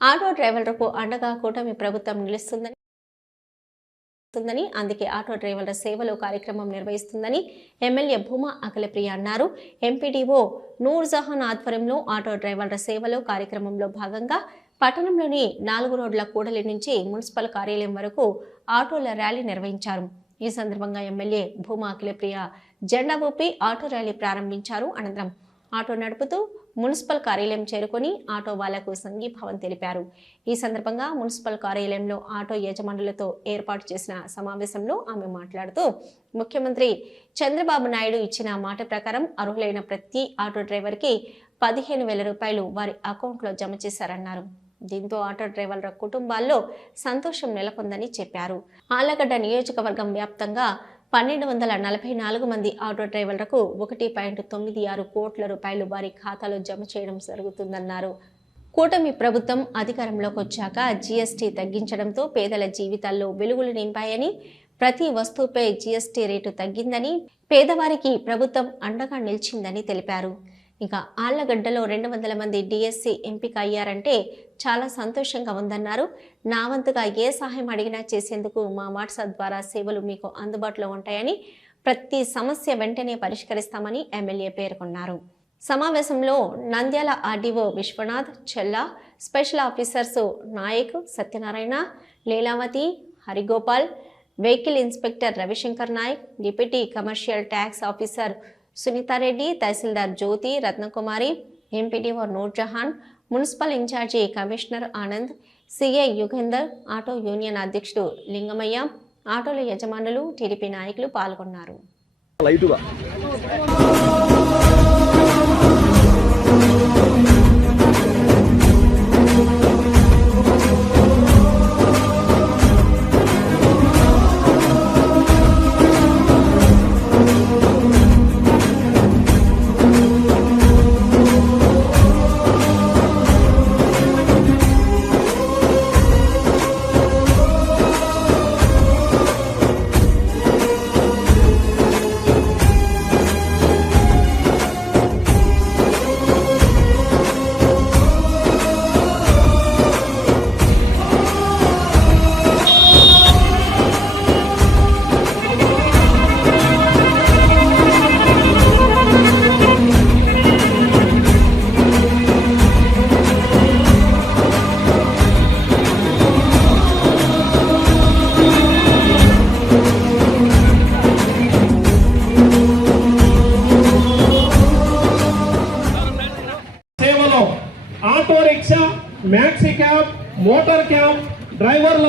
Auto డ్రైవర్లకు అండగా కూటమి ప్రభుత్వం నిలుస్తుందని ఉందని అందుకే ఆటో డ్రైవర్ల సేవలు కార్యక్రమం నిర్వహిస్తుందని ఎమ్మెల్యే భూమా అఖిలప్రియ అన్నారు. ఎంపీడీఓ నూర్ జహాన్ ఆధ్వర్యంలో ఆటో డ్రైవర్ల సేవలు కార్యక్రమంలో భాగంగా పట్టణంలోని నాలుగు రోడ్ల కూడలి నుంచి మున్సిపల్ కార్యాలయం వరకు ఆటోల ర్యాలీ నిర్వహించారు. ఈ సందర్భంగా ఎమ్మెల్యే భూమా అఖిలప్రియ జెండా ఊపి ఆటో ర్యాలీ ప్రారంభించారు. అనంతరం ఆటో నడుపుతూ మున్సిపల్ కార్యాలయం చేరుకొని ఆటో వాళ్ళకు సంఘీభావం తెలిపారు. ఈ సందర్భంగా మున్సిపల్ కార్యాలయంలో ఆటో యజమానులతో ఏర్పాటు చేసిన సమావేశంలో ఆమె మాట్లాడుతూ ముఖ్యమంత్రి చంద్రబాబు నాయుడు ఇచ్చిన మాట ప్రకారం అర్హులైన ప్రతి ఆటో డ్రైవర్కి పదిహేను వేల రూపాయలు వారి అకౌంట్లో జమ చేశారన్నారు. దీంతో ఆటో డ్రైవర్ల కుటుంబాల్లో సంతోషం నెలకొందని చెప్పారు. ఆలగడ్డ నియోజకవర్గం వ్యాప్తంగా పన్నెండు వందల నలభై నాలుగు మంది ఆటో డ్రైవర్లకు ఒకటి పాయింట్ తొమ్మిది ఆరు కోట్ల రూపాయలు వారి ఖాతాలో జమ చేయడం జరుగుతుందన్నారు. కూటమి ప్రభుత్వం అధికారంలోకి వచ్చాక జీఎస్టీ తగ్గించడంతో పేదల జీవితాల్లో వెలుగులు నింపాయని ప్రతి వస్తువుపై జీఎస్టీ రేటు తగ్గిందని పేదవారికి ప్రభుత్వం అండగా నిలిచిందని తెలిపారు. ఇక ఆళ్ళగడ్డలో రెండు వందల మంది డిఎస్సి ఎంపిక అయ్యారంటే చాలా సంతోషంగా ఉందన్నారు. నా వంతుగా ఏ సహాయం అడిగినా చేసేందుకు మా వాట్సాప్ ద్వారా సేవలు మీకు అందుబాటులో ఉంటాయని ప్రతి సమస్య వెంటనే పరిష్కరిస్తామని ఎమ్మెల్యే పేర్కొన్నారు. సమావేశంలో Nandyal RDO Vishwanath Chella special officers Nayak Satyanarayana Leelavathi Harigopal vehicle inspector Ravishankar Nayak deputy commercial tax officer Sunitha Reddy tahsildar Jyothi Ratnakumari MPTO Noorjahan municipal incharge commissioner Anand CI Yugender auto union అధ్యక్షుడు లింగమయ్య ఆటోల యజమానులు టీడీపీ నాయకులు పాల్గొన్నారు.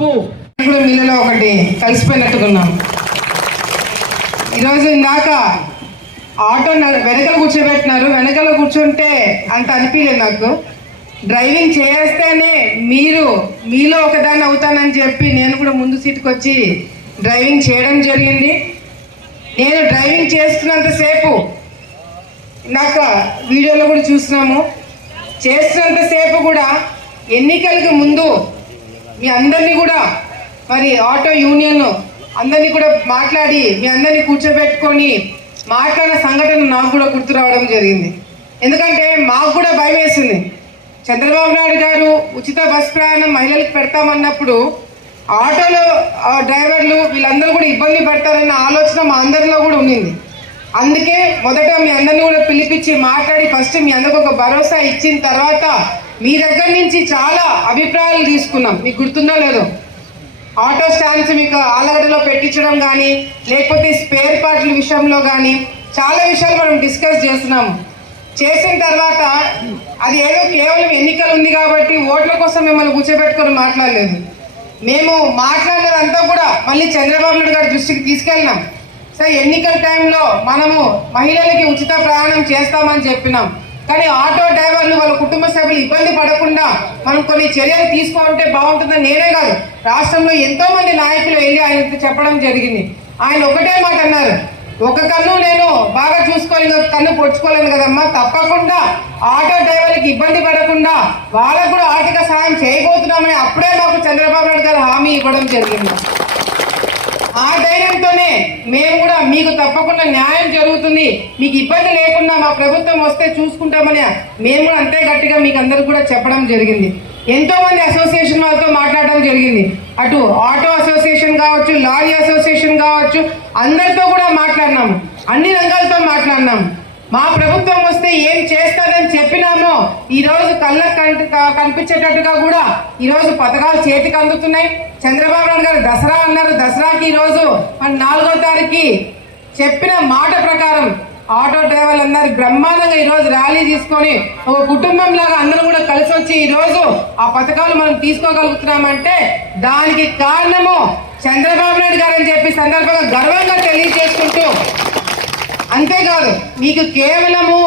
డ్రైవర్లకు ఇప్పుడు ఒకటి కలిసిపోయినట్టుకున్నాం. ఈరోజు ఇందాక ఆటో న- వెనకాల కూర్చోబెట్టినారు. వెనకలు కూర్చుంటే అంత అనిపించలేదు నాకు. డ్రైవింగ్ చేస్తేనే మీరు మీలో ఒకదాన్ని అవుతానని చెప్పి నేను కూడా ముందు సీటుకు వచ్చి డ్రైవింగ్ చేయడం జరిగింది. నేను డ్రైవింగ్ చేస్తున్నంతసేపు ఇందాక వీడియోలో కూడా చూస్తున్నాము చేస్తున్నంతసేపు కూడా ఎన్నికలకు ముందు మీ అందరినీ కూడా మరి ఆటో యూనియన్ అందరినీ కూడా మాట్లాడి మీ అందరినీ కూర్చోబెట్టుకొని మాట్లాడిన సంఘటన నాకు కూడా గుర్తు రావడం జరిగింది. ఎందుకంటే మాకు కూడా భయం వేసింది. చంద్రబాబు నాయుడు గారు ఉచిత బస్ ప్రయాణం మహిళలకు పెడతామన్నప్పుడు ఆటోలో డ్రైవర్లు వీళ్ళందరూ కూడా ఇబ్బంది పడతారన్న ఆలోచన మా అందరిలో కూడా ఉండింది. అందుకే మొదట మీ అందరిని కూడా పిలిపించి మాట్లాడి ఫస్ట్ మీ అందరికి ఒక భరోసా ఇచ్చిన తర్వాత మీ దగ్గర నుంచి చాలా అభిప్రాయాలు తీసుకున్నాం. మీకు గుర్తుందో లేదో. ఆటో స్టాండ్స్ మీకు ఆలగడలో పెట్టించడం కానీ లేకపోతే స్పేర్ పార్ట్ల విషయంలో కానీ చాలా విషయాలు మనం డిస్కస్ చేస్తున్నాము చేసిన తర్వాత అది ఏదో కేవలం ఎన్నికలు ఉంది కాబట్టి ఓట్ల కోసం మిమ్మల్ని కూర్చోబెట్టుకొని మాట్లాడలేదు. మేము మాట్లాడినదంతా కూడా మళ్ళీ చంద్రబాబు నాయుడు గారి దృష్టికి తీసుకెళ్ళినాం. సార్ ఎన్నికల టైంలో మనము మహిళలకి ఉచిత ప్రయాణం చేస్తామని చెప్పినాం. కానీ ఆటో డ్రైవర్లు వాళ్ళ కుటుంబ సభ్యులు ఇబ్బంది పడకుండా మనం కొన్ని చర్యలు తీసుకుంటే బాగుంటుందని నేనే కాదు. రాష్ట్రంలో ఎంతో మంది నాయకులు వెళ్ళి ఆయన చెప్పడం జరిగింది. ఆయన ఒకటే మాట అన్నారు. ఒక కన్ను నేను బాగా చూసుకోలేను కన్ను పొడుచుకోలేను కదమ్మా. తప్పకుండా ఆటో డ్రైవర్లకు ఇబ్బంది పడకుండా వాళ్ళకు కూడా ఆర్థిక సహాయం చేయబోతున్నామని అప్పుడే మాకు చంద్రబాబు నాయుడు గారు హామీ ఇవ్వడం జరిగింది. ఆ ధైర్యంతోనే మేము కూడా మీకు తప్పకుండా న్యాయం జరుగుతుంది. మీకు ఇబ్బంది లేకుండా మా ప్రభుత్వం వస్తే చూసుకుంటామని మేము కూడా అంతే గట్టిగా మీకు అందరికి కూడా చెప్పడం జరిగింది. ఎంతో మంది అసోసియేషన్ వాళ్ళతో మాట్లాడడం జరిగింది. అటు ఆటో అసోసియేషన్ కావచ్చు లారీ అసోసియేషన్ కావచ్చు అందరితో కూడా మాట్లాడినాము. అన్ని రంగాలతో మాట్లాడినాం మా ప్రభుత్వం వస్తే ఏం చేస్తారని చెప్పినామో ఈ రోజు కళ్ళకు కనిపించేటట్టుగా కూడా ఈ రోజు పథకాలు చేతికి అందుతున్నాయి. చంద్రబాబు నాయుడు గారు దసరా అన్నారు. దసరాకి ఈ రోజు మన నాలుగో తారీఖు చెప్పిన మాట ప్రకారం ఆటో డ్రైవర్లు అందరు బ్రహ్మాండంగా ఈరోజు ర్యాలీ తీసుకొని ఒక కుటుంబం లాగా అందరూ కూడా కలిసి వచ్చి ఈరోజు ఆ పథకాలు మనం తీసుకోగలుగుతున్నామంటే దానికి కారణము చంద్రబాబు నాయుడు గారు అని చెప్పి సందర్భంగా గర్వంగా తెలియజేసుకుంటూ అంతేకాదు మీకు కేవలము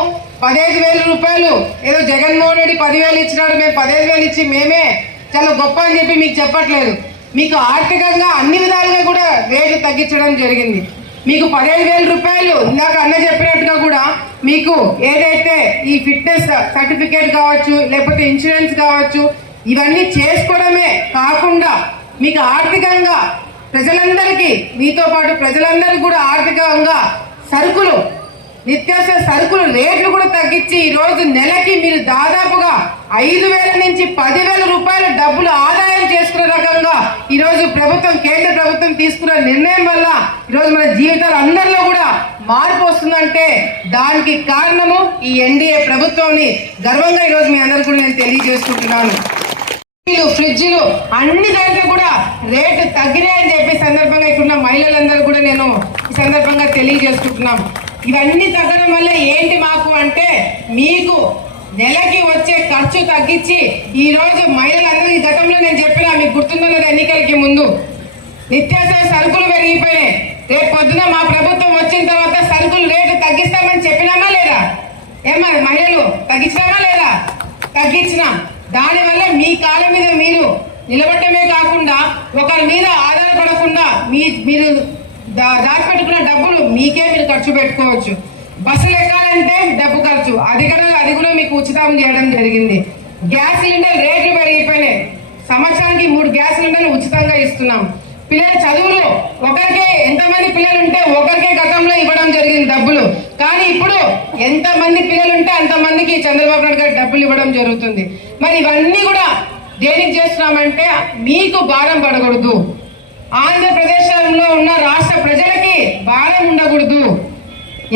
పదహైదు వేల రూపాయలు ఏదో జగన్మోహన్ రెడ్డి పదివేలు ఇచ్చినాడు మేము పదహైదు వేలు ఇచ్చి మేమే చాలా గొప్ప అని చెప్పి మీకు చెప్పట్లేదు. మీకు ఆర్థికంగా అన్ని విధాలుగా కూడా రేటు తగ్గించడం జరిగింది. మీకు పదిహేను వేల రూపాయలు ఇందాక అన్న చెప్పినట్టుగా కూడా మీకు ఏదైతే ఈ ఫిట్నెస్ సర్టిఫికేట్ కావచ్చు లేకపోతే ఇన్సూరెన్స్ కావచ్చు ఇవన్నీ చేసుకోవడమే కాకుండా మీకు ఆర్థికంగా ప్రజలందరికీ మీతో పాటు ప్రజలందరికీ కూడా ఆర్థికంగా సరుకులు నిత్యావసర సరుకులు రేట్లు కూడా తగ్గించి ఈరోజు నెలకి మీరు దాదాపుగా ఐదు వేల నుంచి పదివేల రూపాయల డబ్బులు ఆదాయం చేసుకునే రకంగా ఈరోజు ప్రభుత్వం కేంద్ర ప్రభుత్వం తీసుకున్న నిర్ణయం వల్ల ఈరోజు మన జీవితాలు అందరిలో కూడా మార్పు వస్తుందంటే దానికి కారణము ఈ ఎన్డీఏ ప్రభుత్వాన్ని గర్వంగా ఈరోజు మీ అందరికీ కూడా నేను తెలియజేసుకుంటున్నాను. ఫ్రిడ్జ్లు, అన్ని దాంట్లో కూడా రేటు తగ్గినాయని చెప్పే సందర్భంగా ఇక్కడున్న మహిళలందరూ కూడా నేను ఈ సందర్భంగా తెలియజేసుకుంటున్నాం. ఇవన్నీ తగ్గడం వల్ల ఏంటి మాకు అంటే మీకు నెలకి వచ్చే ఖర్చు తగ్గించి ఈ రోజు మహిళలందరికీ గతంలో నేను చెప్పిన మీకు గుర్తున్నది ఎన్నికలకి ముందు నిత్యావసర సరుకులు పెరిగిపోయినాయి. రేపు పొద్దున మా ప్రభుత్వం వచ్చిన తర్వాత సరుకులు రేటు తగ్గిస్తామని చెప్పినామా లేదా? ఏమన్నా మహిళలు తగ్గించినామా లేదా? తగ్గించినాం. దానివల్ల మీ కాళ్ళ మీద మీరు నిలబడటమే కాకుండా ఒకరి మీద ఆధారపడకుండా మీ మీరు దా- దాచిపెట్టుకున్న డబ్బులు మీకే మీరు ఖర్చు పెట్టుకోవచ్చు. బస్సులు ఎక్కాలంటే డబ్బు ఖర్చు. అది కూడా అది కూడా మీకు ఉచితం చేయడం జరిగింది. గ్యాస్ సిలిండర్ రేట్లు పెరిగిపోయినాయి. సంవత్సరానికి మూడు గ్యాస్ సిలిండర్లు ఉచితంగా ఇస్తున్నాం. పిల్లల చదువులు ఒకరికే ఎంతమంది పిల్లలు ఉంటే ఒకరికే గతంలో ఇవ్వడం జరిగింది డబ్బులు. కానీ ఇప్పుడు ఎంతమంది పిల్లలు ఉంటే అంతమందికి చంద్రబాబు నాయుడు గారు డబ్బులు ఇవ్వడం జరుగుతుంది. మరి ఇవన్నీ కూడా దేనికి చేస్తున్నామంటే మీకు భారం పడకూడదు. ఆంధ్రప్రదేశ్లో ఉన్న రాష్ట్ర ప్రజలకి భారం ఉండకూడదు.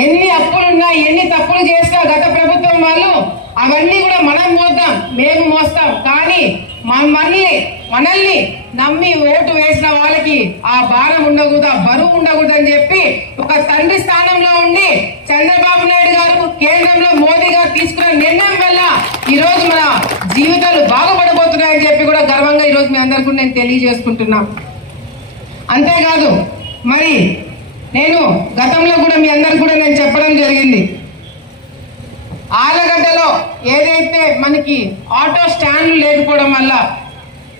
ఎన్ని అప్పులున్నా ఎన్ని తప్పులు చేసినా గత ప్రభుత్వం వాళ్ళు అవన్నీ కూడా మనం మోద్దాం మేము మోస్తాం. కానీ మమ్మల్ని మనల్ని నమ్మి ఓటు వేసిన వాళ్ళకి ఆ భారం ఉండకూడదు ఆ బరువు ఉండకూడదు అని చెప్పి ఒక తండ్రి స్థానంలో ఉండి చంద్రబాబు నాయుడు గారు కేంద్రంలో మోదీ గారు తీసుకున్న నిర్ణయం వల్ల ఈ రోజు మన జీవితాలు బాగుపడబోతున్నాయని చెప్పి కూడా గర్వంగా ఈ రోజు మీ అందరికీ నేను తెలియజేసుకుంటున్నా. అంతేకాదు మరి నేను గతంలో కూడా మీ అందరికి కూడా నేను చెప్పడం జరిగింది. ఆలగడ్డలో ఏదైతే మనకి ఆటో స్టాండ్లు లేకపోవడం వల్ల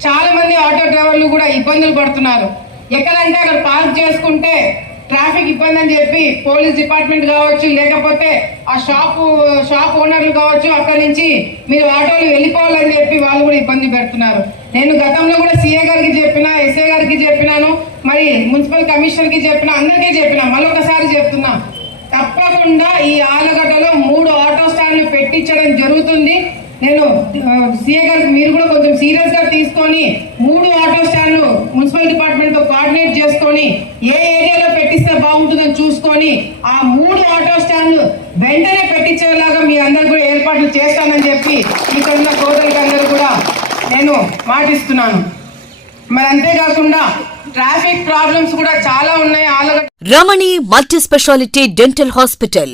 చాలా మంది ఆటో డ్రైవర్లు కూడా ఇబ్బందులు పడుతున్నారు. ఎక్కడంటే అక్కడ పార్క్ చేసుకుంటే ట్రాఫిక్ ఇబ్బంది అని చెప్పి పోలీస్ డిపార్ట్మెంట్ కావచ్చు లేకపోతే ఆ షాపు షాప్ ఓనర్లు కావచ్చు అక్కడి నుంచి మీరు ఆటోలు వెళ్ళిపోవాలని చెప్పి వాళ్ళు కూడా ఇబ్బంది పెడుతున్నారు. నేను గతంలో కూడా సీఏ గారికి చెప్పిన ఎస్ఏ గారికి చెప్పినాను మరి మున్సిపల్ కమిషనర్కి చెప్పిన అందరికీ చెప్పిన మరొకసారి చెప్తున్నా. తప్పకుండా ఈ ఆలగడ్డలో మూడు ఆటో స్టాండ్లు పెట్టించడం జరుగుతుంది. నేను సీఏ గారికి మీరు కూడా కొంచెం సీరియస్గా తీసుకొని మూడు ఆటో స్టాండ్లు మున్సిపల్ డిపార్ట్మెంట్తో కోఆర్డినేట్ చేసుకొని ఏ ఏరియాలో పెట్టిస్తే బాగుంటుందని చూసుకొని ఆ మూడు ఆటో స్టాండ్లు వెంటనే పెట్టించేలాగా మీ అందరు కూడా ఏర్పాట్లు చేస్తానని చెప్పి ఇక్కడ ఉన్న సోదరులకి అందరూ కూడా నేను మాటిస్తున్నాను. మరి అంతేకాకుండా ట్రాఫిక్ ప్రాబ్లమ్స్ కూడా చాలా ఉన్నాయి. Allagadda Ramani multi speciality dental hospital.